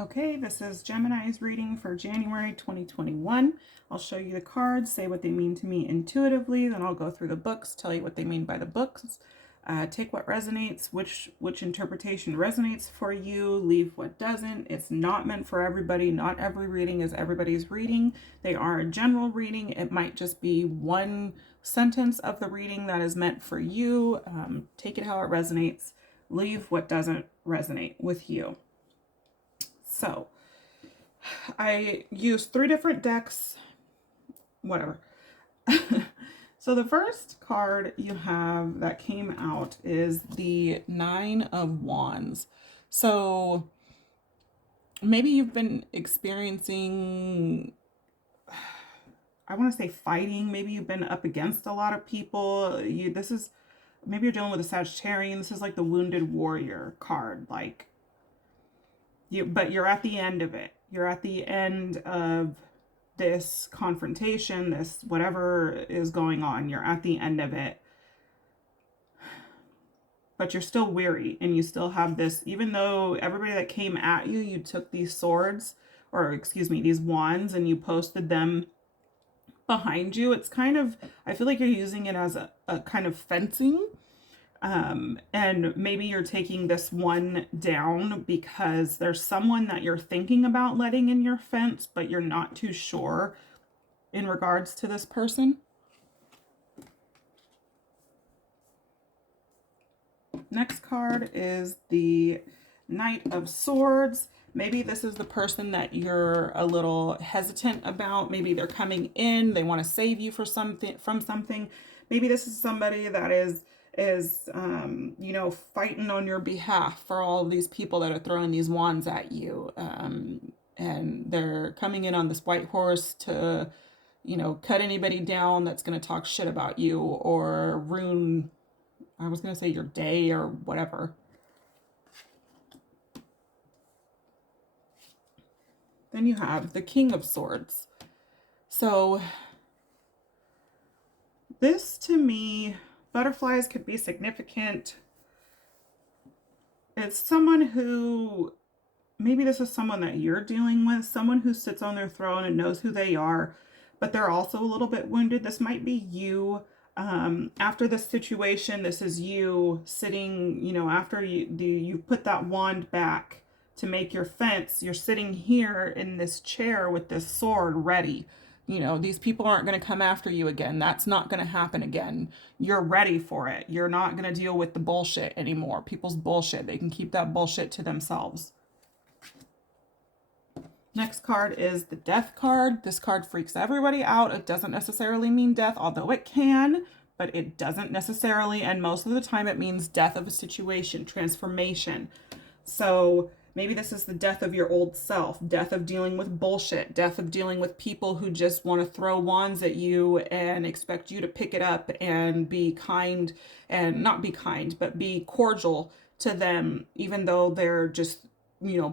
Okay, this is Gemini's reading for January 2021. I'll show you the cards, say what they mean to me intuitively, then I'll go through the books, tell you what they mean by the books, take what resonates, which interpretation resonates for you, leave what doesn't. It's not meant for everybody. Not every reading is everybody's reading. They are a general reading. It might just be one sentence of the reading that is meant for you. Take it how it resonates. Leave what doesn't resonate with you. So I used 3 different decks, whatever. So the first card you have that came out is the 9 of Wands. So maybe you've been experiencing, I want to say fighting. Maybe you've been up against a lot of people. Maybe you're dealing with a Sagittarian. This is like the wounded warrior card. But you're at the end of it. You're at the end of this confrontation, this whatever is going on. You're at the end of it. But you're still weary and you still have this, even though everybody that came at you, you took these swords, or excuse me, these wands, and you posted them behind you. It's kind of, I feel like you're using it as a kind of fencing. And maybe you're taking this one down because there's someone that you're thinking about letting in your fence, but you're not too sure in regards to this person. Next card is the Knight of Swords. Maybe this is the person that you're a little hesitant about. Maybe they're coming in, they want to save you from something. Maybe this is somebody that is fighting on your behalf for all of these people that are throwing these wands at you, and they're coming in on this white horse to cut anybody down that's going to talk shit about you or ruin, I was going to say, your day or whatever. Then you have the King of Swords. So this, to me, butterflies could be significant. It's someone who, maybe this is someone that you're dealing with, someone who sits on their throne and knows who they are, but they're also a little bit wounded. This might be you. After this situation, this is you sitting, after you put that wand back to make your fence, you're sitting here in this chair with this sword ready. These people aren't going to come after you again. That's not going to happen again. You're ready for it. You're not going to deal with the bullshit anymore. People's bullshit. They can keep that bullshit to themselves. Next card is the Death card. This card freaks everybody out. It doesn't necessarily mean death, although it can, but it doesn't necessarily. And most of the time it means death of a situation, transformation. So maybe this is the death of your old self, death of dealing with bullshit, death of dealing with people who just want to throw wands at you and expect you to pick it up and be kind, and not be kind, but be cordial to them, even though they're just,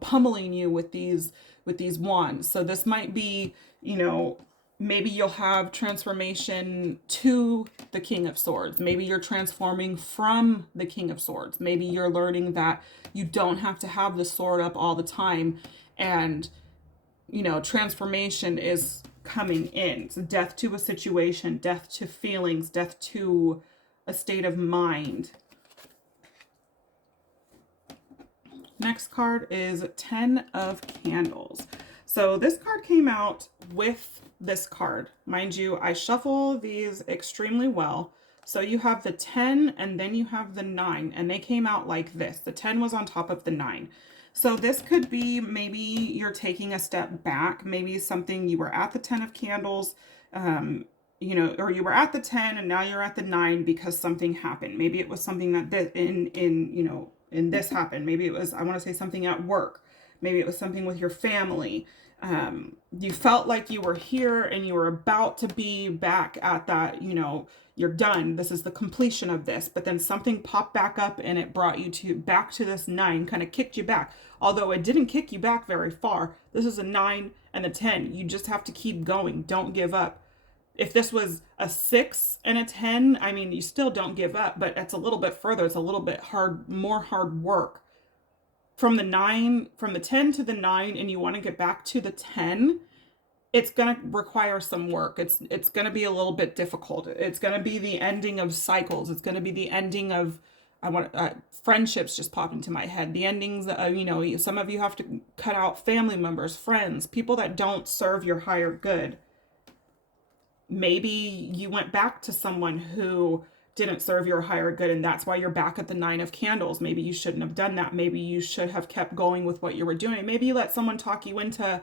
pummeling you with these wands. So this might be, maybe you'll have transformation to the King of Swords. Maybe you're transforming from the King of Swords. Maybe you're learning that you don't have to have the sword up all the time. And, transformation is coming in. So death to a situation, death to feelings, death to a state of mind. Next card is 10 of Candles. So this card came out with this card. Mind you, I shuffle these extremely well. So you have the 10 and then you have the 9, and they came out like this. The 10 was on top of the 9. So this could be, maybe you're taking a step back. Maybe something, you were at the 10 of Candles, or you were at the 10 and now you're at the 9 because something happened. Maybe it was something that this happened. Maybe it was, I want to say, something at work. Maybe it was something with your family. You felt like you were here and you were about to be back at that, you're done. This is the completion of this. But then something popped back up and it brought you back to this 9, kind of kicked you back. Although it didn't kick you back very far. This is a 9 and a 10. You just have to keep going. Don't give up. If this was a 6 and a 10, I mean, you still don't give up, but it's a little bit further. It's a little bit more hard work from the 10 to the 9, and you want to get back to the 10, it's going to require some work. It's going to be a little bit difficult. It's going to be the ending of cycles. It's going to be the ending of, friendships just popped into my head. The endings, some of you have to cut out family members, friends, people that don't serve your higher good. Maybe you went back to someone who didn't serve your higher good, and that's why you're back at the 9 of Candles. Maybe you shouldn't have done that. Maybe you should have kept going with what you were doing. Maybe you let someone talk you into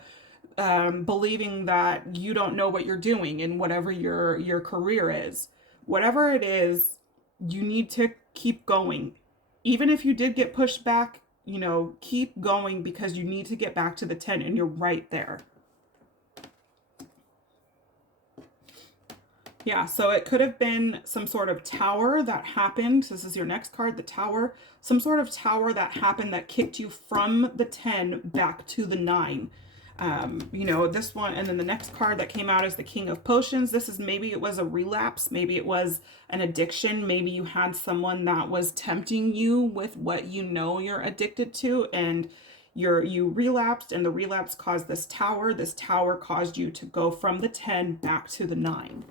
believing that you don't know what you're doing in whatever your career is. Whatever it is, you need to keep going. Even if you did get pushed back, keep going, because you need to get back to the 10, and you're right there. Yeah, so it could have been some sort of tower that happened. This is your next card, the Tower. Some sort of tower that happened that kicked you from the 10 back to the 9. This one, and then the next card that came out is the King of Potions. This is, maybe it was a relapse, maybe it was an addiction, maybe you had someone that was tempting you with what you're addicted to, and you relapsed, and the relapse caused this tower. This tower caused you to go from the 10 back to the 9.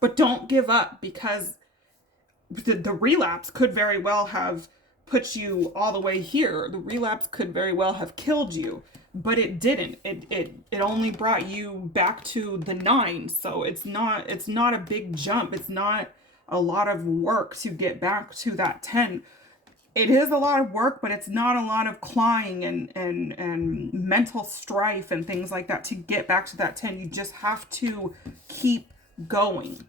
But don't give up, because the relapse could very well have put you all the way here. The relapse could very well have killed you, but it didn't. It only brought you back to the 9. So it's not a big jump. It's not a lot of work to get back to that 10. It is a lot of work, but it's not a lot of clawing and mental strife and things like that to get back to that 10. You just have to keep going.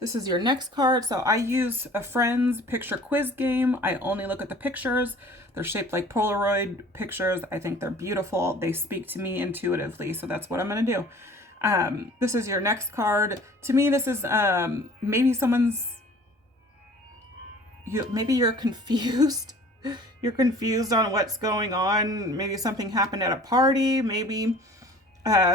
This is your next card. So I use a friend's picture quiz game. I only look at the pictures. They're shaped like Polaroid pictures. I think they're beautiful. They speak to me intuitively. So that's what I'm going to do. This is your next card. To me, this is maybe maybe you're confused. You're confused on what's going on. Maybe something happened at a party. Maybe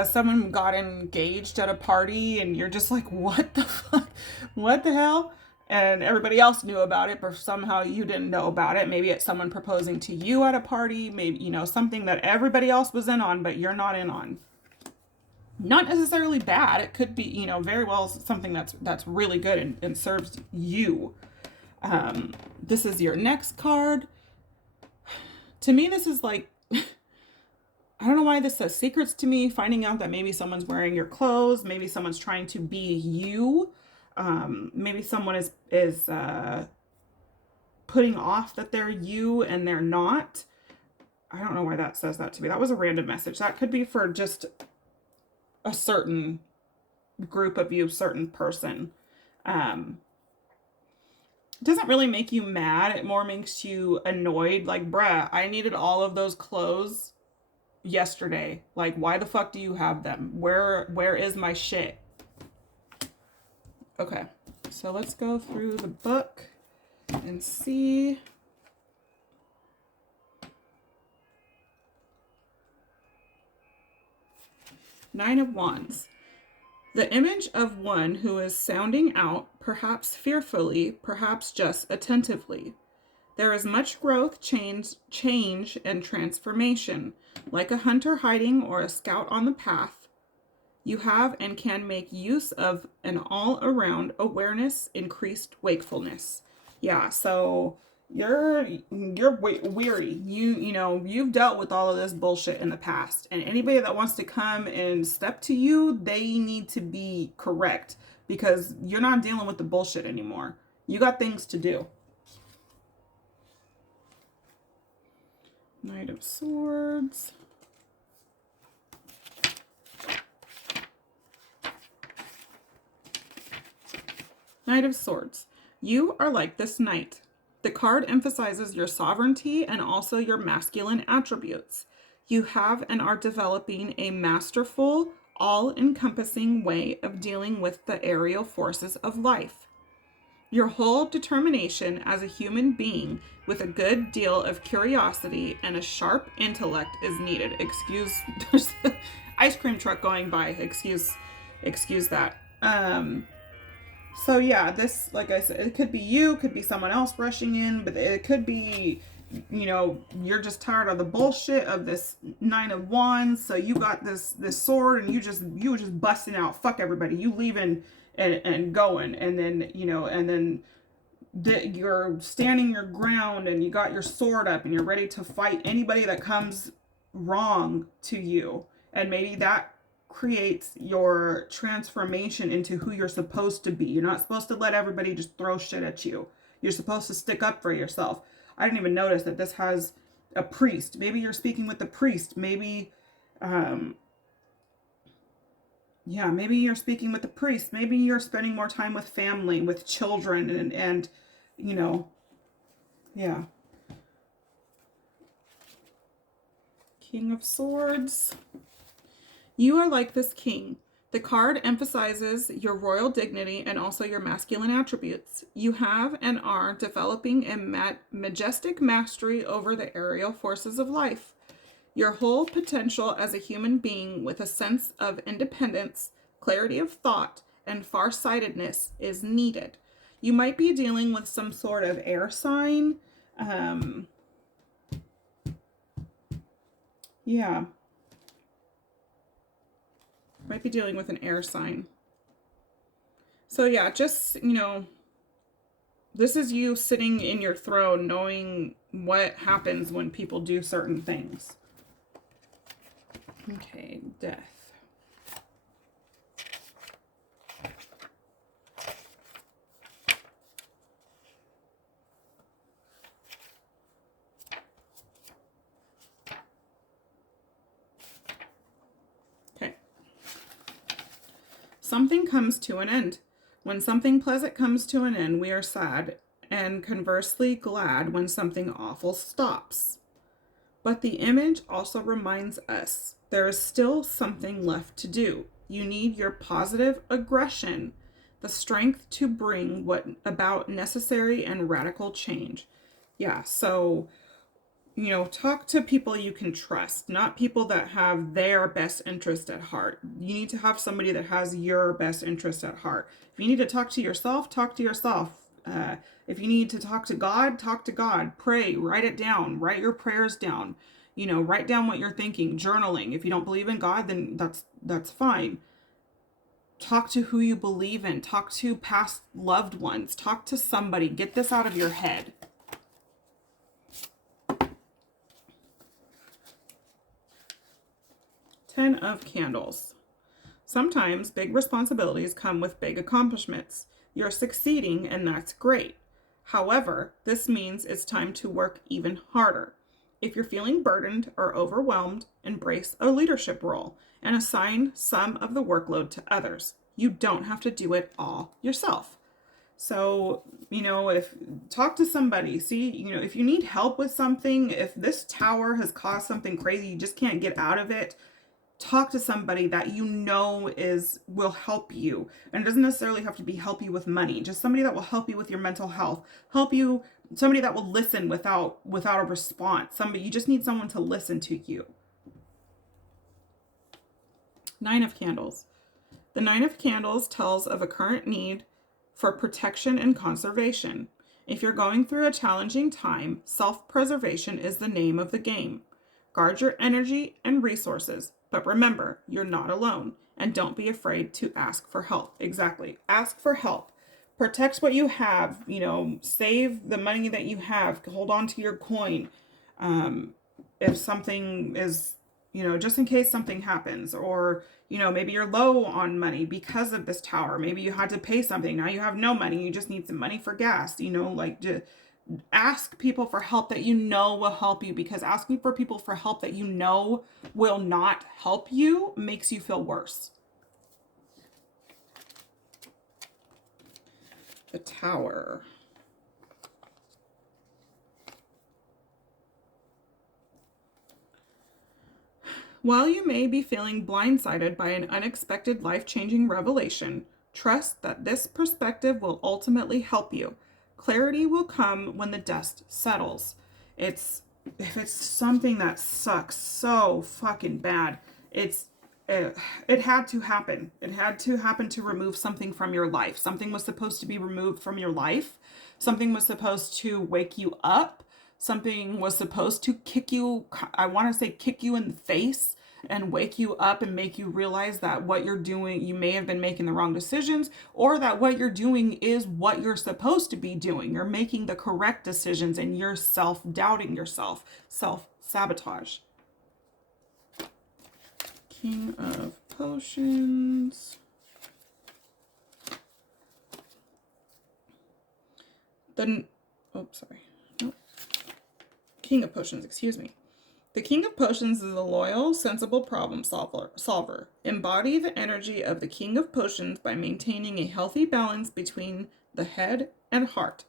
someone got engaged at a party, and you're just like, what the fuck? What the hell? And everybody else knew about it, but somehow you didn't know about it. Maybe it's someone proposing to you at a party. Maybe, something that everybody else was in on, but you're not in on. Not necessarily bad. It could be, very well something that's really good and serves you. This is your next card. To me, this is like, I don't know why this says secrets to me. Finding out that maybe someone's wearing your clothes. Maybe someone's trying to be you. Maybe someone is putting off that they're you and they're not. I don't know why that says that to me. That was a random message. That could be for just a certain group of you, certain person. It doesn't really make you mad. It more makes you annoyed. Like, bruh, I needed all of those clothes yesterday. Like, why the fuck do you have them? Where is my shit? Okay, so let's go through the book and see. Nine of Wands. The image of one who is sounding out, perhaps fearfully, perhaps just attentively. There is much growth, change, and transformation. Like a hunter hiding or a scout on the path, you have and can make use of an all-around awareness, increased wakefulness. Yeah, so you're weary. You've dealt with all of this bullshit in the past, and anybody that wants to come and step to you, they need to be correct, because you're not dealing with the bullshit anymore. You got things to do. Knight of Swords. Knight of Swords. You are like this knight. The card emphasizes your sovereignty and also your masculine attributes. You have and are developing a masterful, all-encompassing way of dealing with the aerial forces of life. Your whole determination as a human being with a good deal of curiosity and a sharp intellect is needed. Excuse, there's an ice cream truck going by. Excuse that. So yeah, this, like I said, it could be you, could be someone else rushing in, but it could be, you're just tired of the bullshit of this Nine of Wands. So you got this sword, and you just busting out, fuck everybody, you leaving and going, and then you're standing your ground, and you got your sword up, and you're ready to fight anybody that comes wrong to you. And maybe that creates your transformation into who you're supposed to be. You're not supposed to let everybody just throw shit at you. You're supposed to stick up for yourself. I didn't even notice that this has a priest. Maybe you're speaking with the priest. Maybe yeah, maybe you're speaking with the priest. Maybe you're spending more time with family, with children, and you know, yeah. King of Swords. You are like this king. The card emphasizes your royal dignity and also your masculine attributes. You have and are developing a majestic mastery over the aerial forces of life. Your whole potential as a human being with a sense of independence, clarity of thought, and farsightedness is needed. You might be dealing with some sort of air sign. Yeah. Might be dealing with an air sign. So yeah, just, this is you sitting in your throne knowing what happens when people do certain things. Okay, death. Okay. Something comes to an end. When something pleasant comes to an end, we are sad, and conversely glad when something awful stops. But the image also reminds us there is still something left to do. You need your positive aggression, the strength to bring what about necessary and radical change. Yeah, so, talk to people you can trust, not people that have their best interest at heart. You need to have somebody that has your best interest at heart. If you need to talk to yourself, talk to yourself. If you need to talk to God, talk to God. Pray, write it down, write your prayers down. Write down what you're thinking, journaling. If you don't believe in God, then that's fine. Talk to who you believe in. Talk to past loved ones. Talk to somebody. Get this out of your head. Ten of Candles. Sometimes big responsibilities come with big accomplishments. You're succeeding, and that's great. However, this means it's time to work even harder. If you're feeling burdened or overwhelmed, embrace a leadership role and assign some of the workload to others. You don't have to do it all yourself. So, if talk to somebody, see, if you need help with something, if this tower has caused something crazy, you just can't get out of it, talk to somebody that will help you. And it doesn't necessarily have to be help you with money, just somebody that will help you with your mental health, somebody that will listen without a response. You just need someone to listen to you. Nine of Candles. The Nine of Candles tells of a current need for protection and conservation. If you're going through a challenging time, self-preservation is the name of the game. Guard your energy and resources, but remember, you're not alone, and don't be afraid to ask for help. Exactly. Ask for help. Protect what you have, save the money that you have, hold on to your coin. If something is, just in case something happens, or, maybe you're low on money because of this tower. Maybe you had to pay something. Now you have no money. You just need some money for gas, just ask people for help that will help you, because asking for people for help that will not help you makes you feel worse. The Tower. While you may be feeling blindsided by an unexpected life-changing revelation, trust that this perspective will ultimately help you. Clarity will come when the dust settles. If it's something that sucks so fucking bad, it had to happen. It had to happen to remove something from your life. Something was supposed to be removed from your life. Something was supposed to wake you up. Something was supposed to kick you, I want to say kick you in the face and wake you up and make you realize that what you're doing, you may have been making the wrong decisions, or that what you're doing is what you're supposed to be doing. You're making the correct decisions and you're self-doubting yourself, self-sabotage. King of Potions. King of Potions, excuse me. The King of Potions is a loyal, sensible problem solver. Embody the energy of the King of Potions by maintaining a healthy balance between the head and heart.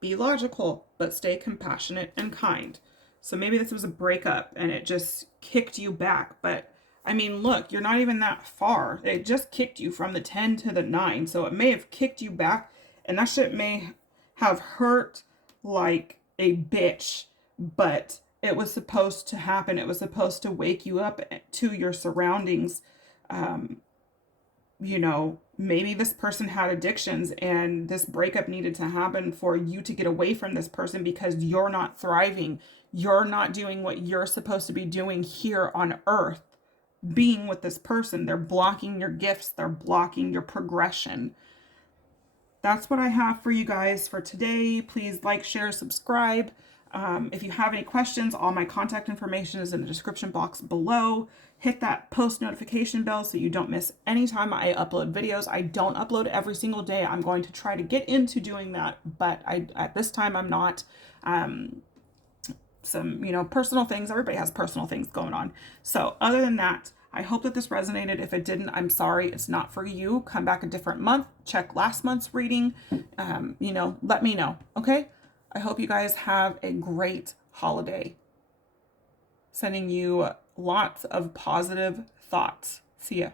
Be logical, but stay compassionate and kind. So maybe this was a breakup and it just kicked you back. But I mean, look, you're not even that far. It just kicked you from the 10 to the 9. So it may have kicked you back, and that shit may have hurt like a bitch, but it was supposed to happen. It was supposed to wake you up to your surroundings. You know, maybe this person had addictions and this breakup needed to happen for you to get away from this person because you're not thriving. You're not doing what you're supposed to be doing here on earth, being with this person. They're blocking your gifts. They're blocking your progression. That's what I have for you guys for today. Please like, share, subscribe. If you have any questions, all my contact information is in the description box below. Hit that post notification bell so you don't miss any time I upload videos. I don't upload every single day. I'm going to try to get into doing that, but at this time I'm not. Some, you know, personal things. Everybody has personal things going on. So other than that, I hope that this resonated. If it didn't, I'm sorry. It's not for you. Come back a different month. Check last month's reading. You know, let me know. Okay? I hope you guys have a great holiday. Sending you lots of positive thoughts. See ya.